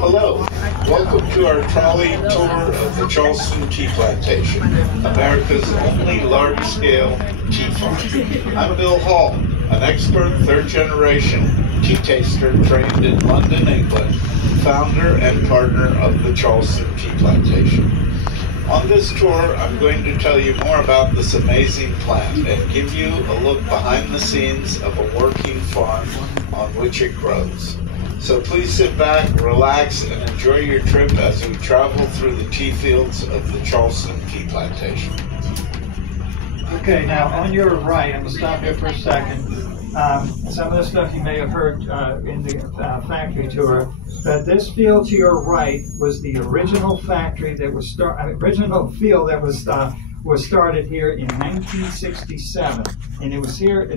Hello, welcome to our trolley tour of the Charleston Tea Plantation, America's only large-scale tea farm. I'm Bill Hall, an expert third-generation tea taster trained in London, England, founder and partner of the Charleston Tea Plantation. On this tour, I'm going to tell you more about this amazing plant and give you a look behind the scenes of a working farm on which it grows. So please sit back, relax, and enjoy your trip as we travel through the tea fields of the Charleston Tea Plantation. Okay, now on your right, I'm going to stop here for a second. Some of the stuff you may have heard in the factory tour, but this field to your right was the original factory that was original field that was started here in 1967, and it was here.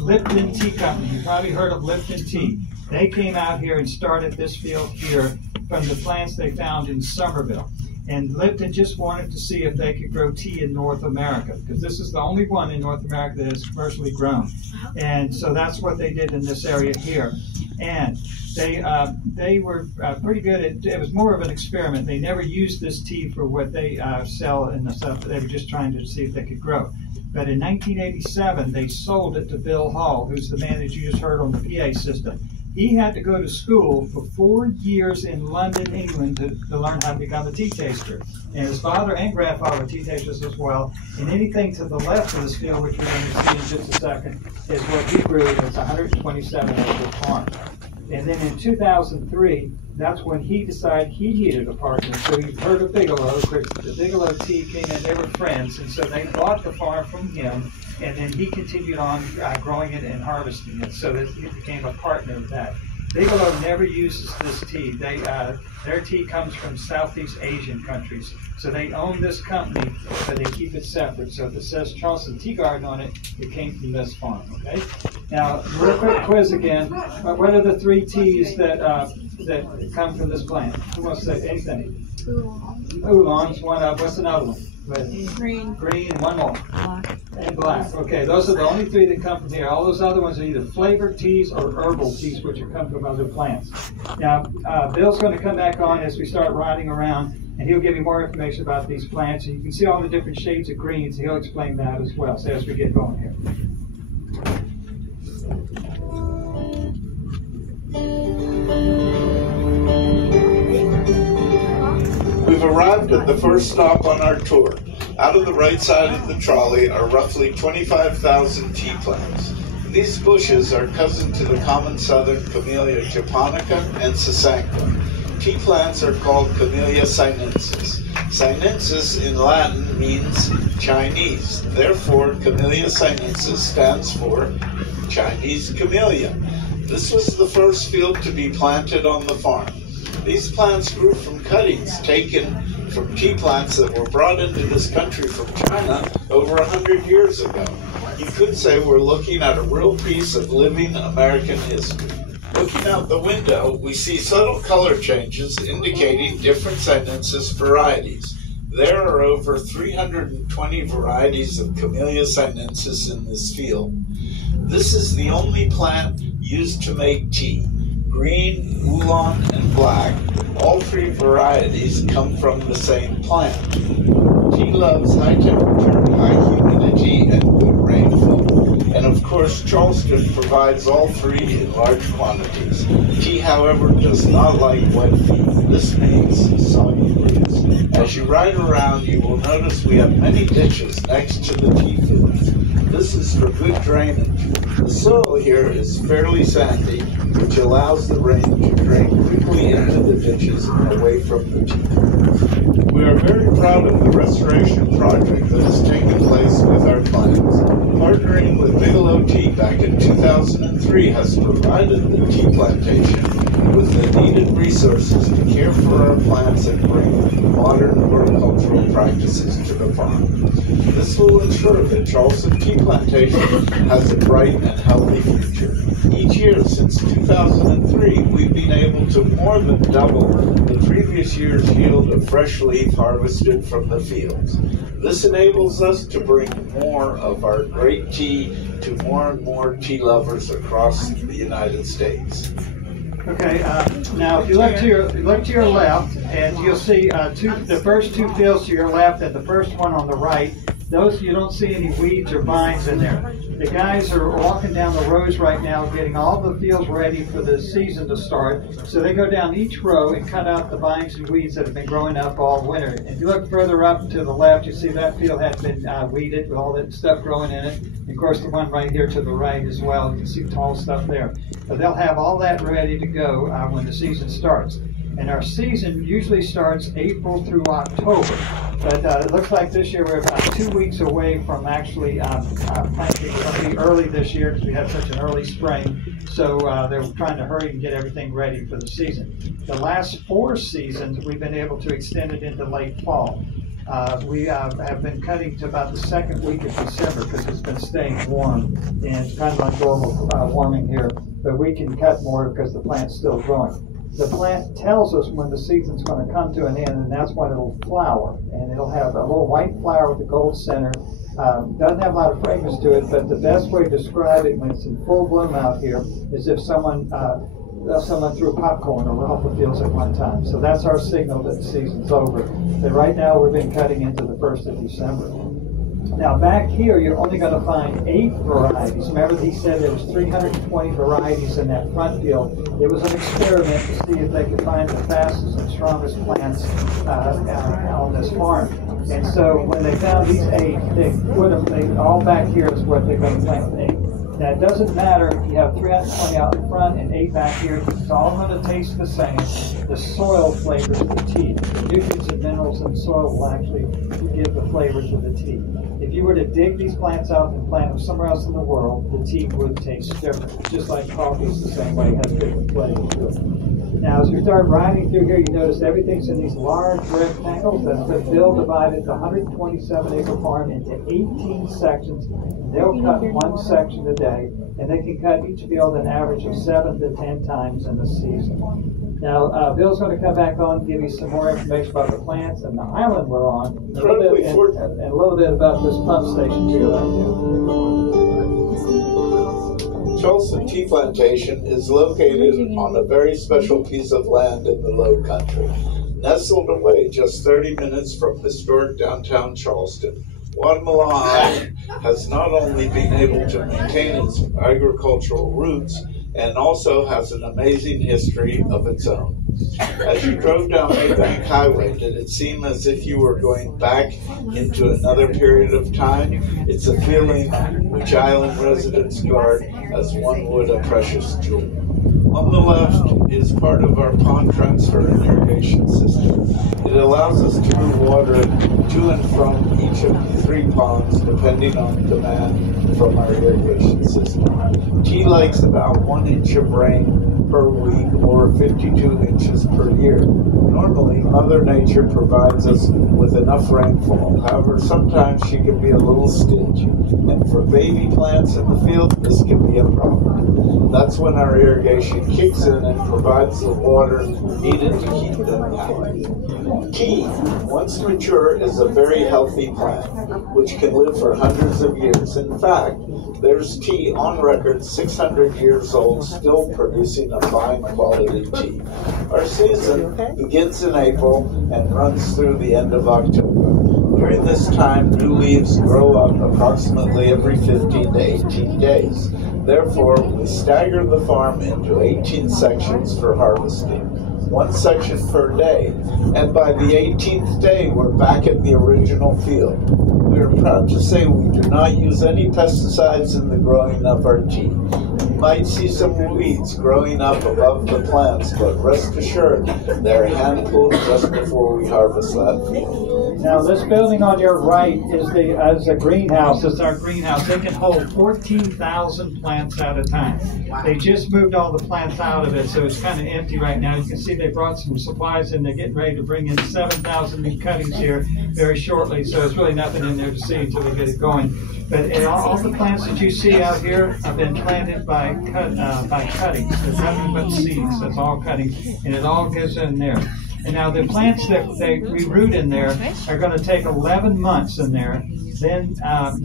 Lipton Tea Company. You probably heard of Lipton Tea. They came out here and started this field here from the plants they found in Somerville. And Lipton just wanted to see if they could grow tea in North America, because this is the only one in North America that is commercially grown. And so that's what they did in this area here. And they were pretty good at, it was more of an experiment. They never used this tea for what they sell and the stuff. They were just trying to see if they could grow. But in 1987, they sold it to Bill Hall, who's the man that you just heard on the PA system. He had to go to school for 4 years in London, England to learn how to become a tea taster. And his father and grandfather were tea tasters as well. And anything to the left of this field, which we're going to see in just a second, is what he grew. It's a 127-acre farm. And then in 2003, that's when he decided he needed a partner. So you've heard of Bigelow. The Bigelow Tea came in, they were friends, and so they bought the farm from him, and then he continued on growing it and harvesting it, so that he became a partner of that. Bigelow never uses this tea. Their tea comes from Southeast Asian countries. So they own this company, but they keep it separate. So if it says Charleston Tea Garden on it, it came from this farm, okay? Now, real quick quiz again. What are the 3 teas that come from this plant? Who wants to say anything? Oolong's one up. What's another one? Green. Green, and one more. Black. And black. Okay, those are the only 3 that come from here. All those other ones are either flavored teas or herbal teas, which come from other plants. Now, Bill's going to come back on as we start riding around, and he'll give you more information about these plants. And you can see all the different shades of greens, and he'll explain that as well, so as we get going here. We've arrived at the first stop on our tour. Out of the right side of the trolley are roughly 25,000 tea plants. These bushes are cousin to the common southern Camellia japonica and sasanqua. Tea plants are called Camellia sinensis. Sinensis in Latin means Chinese. Therefore, Camellia sinensis stands for Chinese camellia. This was the first field to be planted on the farm. These plants grew from cuttings taken from tea plants that were brought into this country from China over 100 years ago. You could say we're looking at a real piece of living American history. Looking out the window, we see subtle color changes indicating different sinensis varieties. There are over 320 varieties of Camellia sinensis in this field. This is the only plant used to make tea. Green, oolong, and black, all 3 varieties come from the same plant. Tea loves high temperature, high humidity, and good rainfall. And of course, Charleston provides all 3 in large quantities. Tea, however, does not like wet feet. This means soggy roots. As you ride around, you will notice we have many ditches next to the tea fields. This is for good drainage. The soil here is fairly sandy, which allows the rain to drain quickly into the ditches and away from the tea fields. We are very proud of the restoration project that has taken place with our plants. Partnering with Bigelow Tea back in 2003 has provided the tea plantation with the needed resources to care for our plants and bring modern horticultural practices to the farm. This will ensure that Charleston Tea Plantation has a bright and healthy future. Each year since 2003, we've been able to more than double the previous year's yield of fresh leaf harvested from the fields. This enables us to bring more of our great tea to more and more tea lovers across the United States. Okay, now if you look to your left, and you'll see the first two fields to your left and the first one on the right. Those, you don't see any weeds or vines in there. The guys are walking down the rows right now, getting all the fields ready for the season to start. So they go down each row and cut out the vines and weeds that have been growing up all winter. And if you look further up to the left, you see that field had been weeded with all that stuff growing in it. And of course, the one right here to the right as well. You can see tall stuff there. But they'll have all that ready to go when the season starts. And our season usually starts April through October. But it looks like this year we're about 2 weeks away from actually planting. We're going to be early this year because we had such an early spring. So they're trying to hurry and get everything ready for the season. The last 4 seasons, we've been able to extend it into late fall. We have been cutting to about the second week of December because it's been staying warm, and it's kind of like normal warming here. But we can cut more because the plant's still growing. The plant tells us when the season's going to come to an end, and that's when it'll flower. And it'll have a little white flower with a gold center. Doesn't have a lot of fragrance to it, but the best way to describe it when it's in full bloom out here is if someone threw popcorn over all the fields at one time. So that's our signal that the season's over. But right now we've been cutting into the 1st of December. Now back here, you're only going to find 8 varieties. Remember, he said there was 320 varieties in that front field. It was an experiment to see if they could find the fastest and strongest plants on this farm. And so when they found these 8, they put them all back here is what they're going to plant 8. Now it doesn't matter if you have 320 out in front and 8 back here, it's all going to taste the same. The soil flavors the tea. The nutrients and minerals in the soil will actually give the flavor to the tea. If you were to dig these plants out and plant them somewhere else in the world, the tea would taste different. Just like coffee is the same way, it has different flavors to it. Now as we start riding through here, you notice everything's in these large rectangles. That's the Bill divided the 127-acre farm into 18 sections. They'll cut 1 section a day, and they can cut each field an average of 7 to 10 times in the season. Now, Bill's going to come back on and give you some more information about the plants and the island we're on, and a little bit about this pump station too. Charleston Tea Plantation is located on a very special piece of land in the Low Country. Nestled away just 30 minutes from historic downtown Charleston, Guatemala Island has not only been able to maintain its agricultural roots, and also has an amazing history of its own. As you drove down Maybank Highway, did it seem as if you were going back into another period of time? It's a feeling which island residents guard as one would a precious jewel. On the left is part of our pond transfer and irrigation system. It allows us to move water to and from each of the 3 ponds depending on demand from our irrigation system. Tea likes about 1 inch of rain per week or 52 inches per year. Normally, Mother Nature provides us with enough rainfall. However, sometimes she can be a little stingy, and for baby plants in the field, this can be a problem. That's when our irrigation kicks in and provides the water needed to keep them happy. Tea, once mature, is a very healthy plant, which can live for hundreds of years. In fact, there's tea on record 600 years old, still producing a fine quality tea. Our season begins in April and runs through the end of October. During this time, new leaves grow up approximately every 15 to 18 days. Therefore, we stagger the farm into 18 sections for harvesting, 1 section per day, and by the 18th day, we're back at the original field. We are proud to say we do not use any pesticides in the growing of our tea. You might see some weeds growing up above the plants, but rest assured, they're hand-pulled just before we harvest that field. Now, this building on your right is a greenhouse. It's our greenhouse. They can hold 14,000 plants at a time. Wow. They just moved all the plants out of it, so it's kind of empty right now. You can see they brought some supplies in. They're getting ready to bring in 7,000 new cuttings here very shortly, so there's really nothing in there to see until we get it going. But all the plants that you see out here have been planted by cuttings. There's nothing but seeds. That's all cuttings, and it all goes in there. And now the plants that we root in there are going to take 11 months in there Then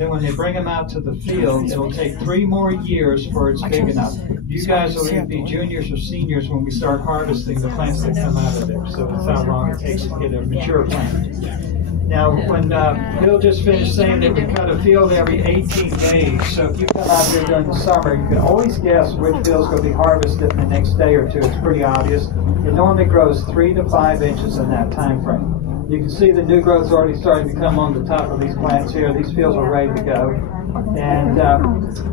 when they bring them out to the field, it'll take 3 more years before it's big enough. You guys will either be juniors or seniors when we start harvesting the plants that come out of there. So that's how long it takes to get a mature plant. Now, when Bill just finished saying that we cut a field every 18 days, so if you come out here during the summer, you can always guess which field's going to be harvested in the next day or two. It's pretty obvious. It normally grows 3 to 5 inches in that time frame. You can see the new growth's already starting to come on the top of these plants here. These fields are ready to go. And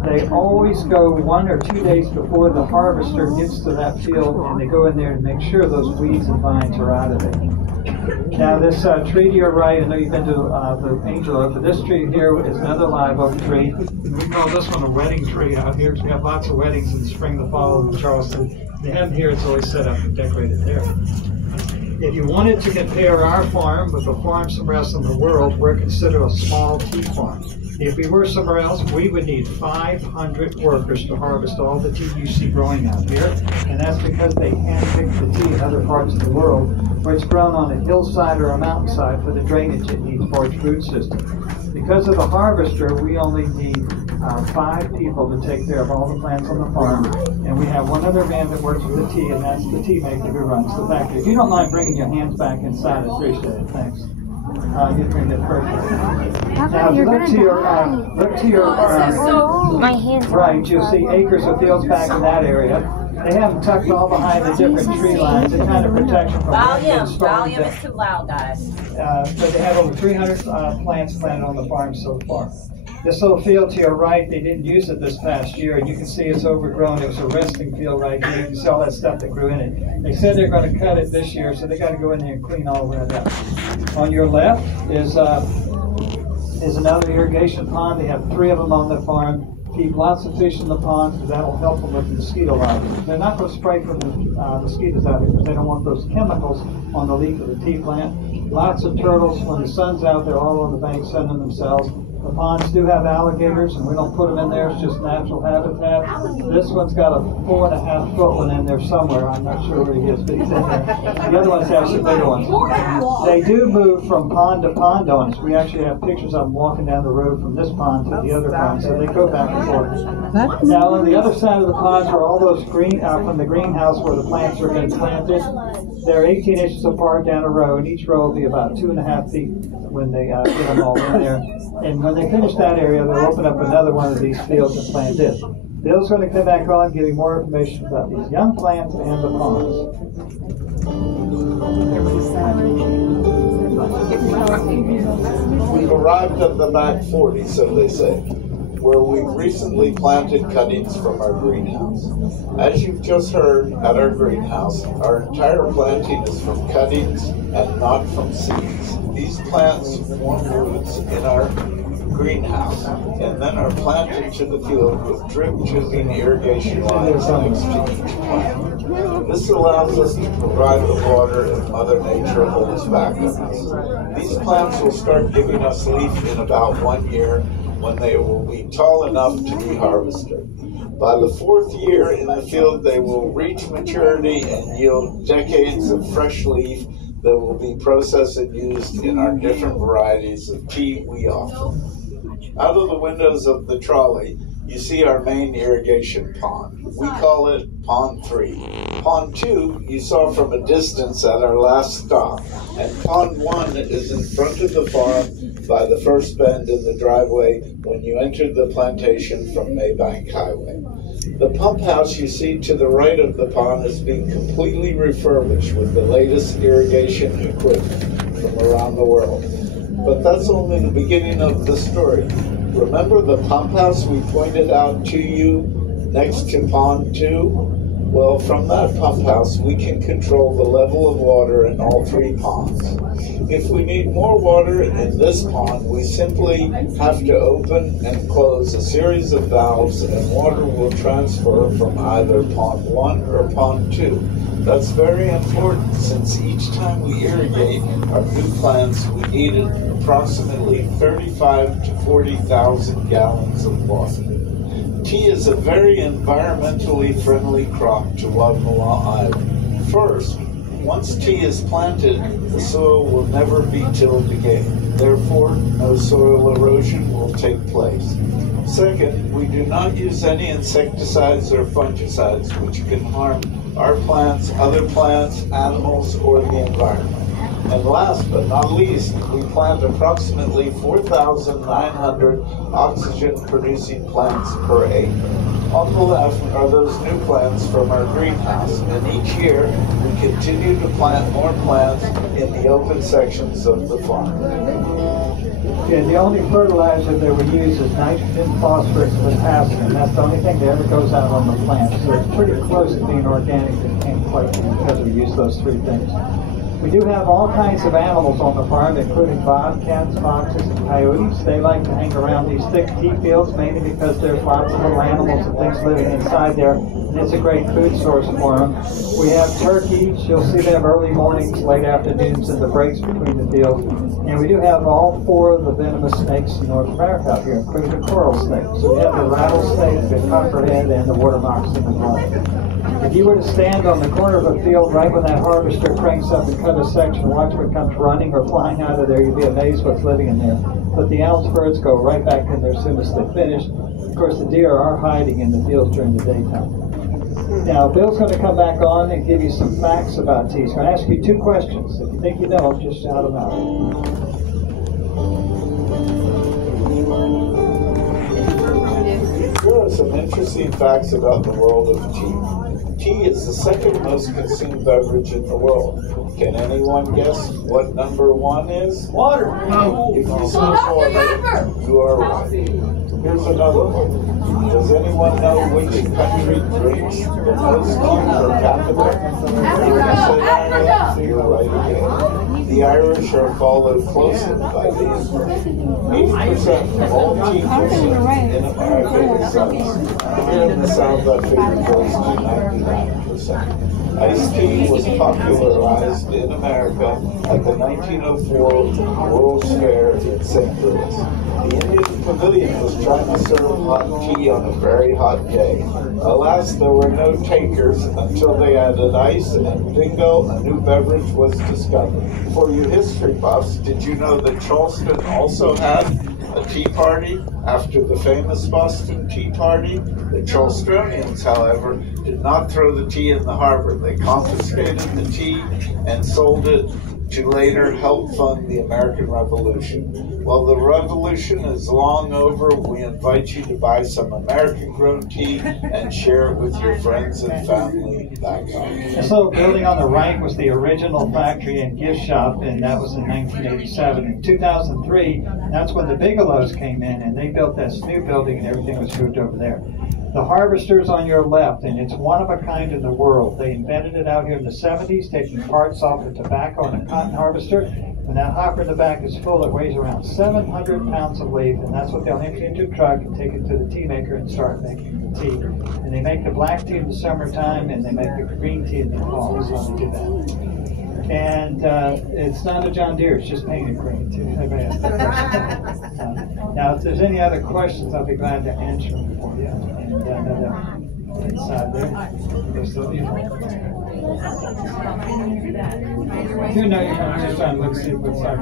they always go 1 or 2 days before the harvester gets to that field, and they go in there to make sure those weeds and vines are out of it. Now this tree to your right, I know you've been to the angel oak, but this tree here is another live oak tree. We call this one a wedding tree out here because we have lots of weddings in the spring, the fall, in Charleston. They have them here, it's always set up and decorated there. If you wanted to compare our farm with the farms somewhere else in the world, we're considered a small tea farm. If we were somewhere else, we would need 500 workers to harvest all the tea you see growing out here. And that's because they hand-pick the tea in other parts of the world where it's grown on a hillside or a mountainside for the drainage it needs for its root system. Because of the harvester, we only need 5 people to take care of all the plants on the farm. And we have one other man that works with the tea, and that's the tea maker who runs the factory. If you don't mind bringing your hands back inside, I appreciate it. Thanks. You bring that first. Now, look to your my hands right, you'll see acres of fields back in that area. They have them tucked all behind the different tree lines. It kind of protects them from volume is too loud, guys. But they have over 300 plants planted on the farm so far. This little field to your right, they didn't use it this past year, and you can see it's overgrown. It was a resting field right here. You can see all that stuff that grew in it. They said they're going to cut it this year, so they got to go in there and clean all of that up. On your left is another irrigation pond. They have 3 of them on the farm. Keep lots of fish in the pond because that'll help them with the mosquito larvae. They're not going to spray for the mosquitoes out there because they don't want those chemicals on the leaf of the tea plant. Lots of turtles. When the sun's out, they're all on the bank sunning themselves. The ponds do have alligators, and we don't put them in there. It's just natural habitat. This one's got a 4.5-foot one in there somewhere. I'm not sure where he is, but he's in there. The other ones have some bigger ones. They do move from pond to pond on us. We actually have pictures of them walking down the road from this pond to the other pond, so they go back and forth. Now, on the other side of the ponds are all those green from the greenhouse where the plants are getting planted. They're 18 inches apart down a row, and each row will be about 2.5 feet when they get them all in there. And when they finish that area, they'll open up another one of these fields and plant this. Bill's going to come back on, give you more information about these young plants and the ponds. We've arrived at the back 40, so they say, where we've recently planted cuttings from our greenhouse. As you've just heard at our greenhouse, our entire planting is from cuttings and not from seeds. These plants form roots in our greenhouse and then are planted to the field with drip tubing irrigation lines next to each plant. This allows us to provide the water if Mother Nature holds back on us. These plants will start giving us leaf in about 1 year when they will be tall enough to be harvested. By the 4th year in the field, they will reach maturity and yield decades of fresh leaf that will be processed and used in our different varieties of tea we offer. Out of the windows of the trolley, you see our main irrigation pond. We call it Pond 3. Pond 2 you saw from a distance at our last stop, and Pond 1 is in front of the farm by the first bend in the driveway when you enter the plantation from Maybank Highway. The pump house you see to the right of the pond is being completely refurbished with the latest irrigation equipment from around the world. But that's only the beginning of the story. Remember the pump house we pointed out to you next to Pond 2? Well, from that pump house, we can control the level of water in all 3 ponds. If we need more water in this pond, we simply have to open and close a series of valves and water will transfer from either Pond 1 or Pond 2. That's very important since each time we irrigate our new plants, we need approximately 35 to 40,000 gallons of water. Tea is a very environmentally friendly crop to Guatemala Island. First, Once tea is planted, the soil will never be tilled again. Therefore, no soil erosion will take place. Second, we do not use any insecticides or fungicides which can harm our plants, other plants, animals, or the environment. And last but not least, we plant approximately 4,900 oxygen-producing plants per acre. On the left are those new plants from our greenhouse, and each year we continue to plant more plants in the open sections of the farm. Yeah, the only fertilizer that we use is nitrogen, phosphorus, and potassium, and that's the only thing that ever goes out on the plant. So it's pretty close to being organic, but can't quite be because we use those three things. We do have all kinds of animals on the farm, including bobcats, foxes, and coyotes. They like to hang around these thick tea fields, mainly because there's lots of little animals and things living inside there, and it's a great food source for them. We have turkeys. You'll see them early mornings, late afternoons, and the breaks between the fields. And we do have all four of the venomous snakes in North America out here, including the coral snake. So we have the rattlesnake, the copperhead, and the water moccasin as well. If you were to stand on the corner of a field right when that harvester cranks up and cut a section, watch what comes running or flying out of there, you'd be amazed what's living in there. But the owl's birds go right back in there as soon as they finish. Of course, the deer are hiding in the fields during the daytime. Now, Bill's going to come back on and give you some facts about tea. He's going to ask you two questions. If you think you know, just shout them out. Here are some interesting facts about the world of tea. Tea is the second most consumed beverage in the world. Can anyone guess what number one is? Water. No. If you say water, you are right. Here's another one. Does anyone know which country drinks the most tea per capita? Africa. You're right again. The Irish are followed closely by the English. 80% of all tea consumed in America is ice. Here in the South, that figure goes to 99%. Iced tea was popularized in America at the 1904 World's Fair in St. Louis. The Indian Pavilion was trying to serve hot tea on a very hot day. Alas, there were no takers until they added ice, and bingo, a new beverage was discovered. For you history buffs, did you know that Charleston also had a tea party after the famous Boston Tea Party? The Charlestonians, however, did not throw the tea in the harbor. They confiscated the tea and sold it to later help fund the American Revolution. Well, the revolution is long over. We invite you to buy some American-grown tea and share it with your friends and family back home. This little building on the right was the original factory and gift shop, and that was in 1987. In 2003, that's when the Bigelows came in, and they built this new building, and everything was moved over there. The harvester's on your left, and it's one of a kind in the world. They invented it out here in the 70s, taking parts off the tobacco and a cotton harvester. When that hopper in the back is full, it weighs around 700 pounds of leaf, and that's what they'll empty into a truck and take it to the tea maker and start making the tea. And they make the black tea in the summertime, and they make the green tea in the fall, so they do that. And it's not a John Deere, it's just painted green, too. Now, if there's any other questions, I'll be glad to answer them for you. And inside there, there's the leaf. I do know you're going to just try and look, see what's like.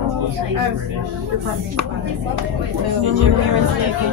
Did your parents make you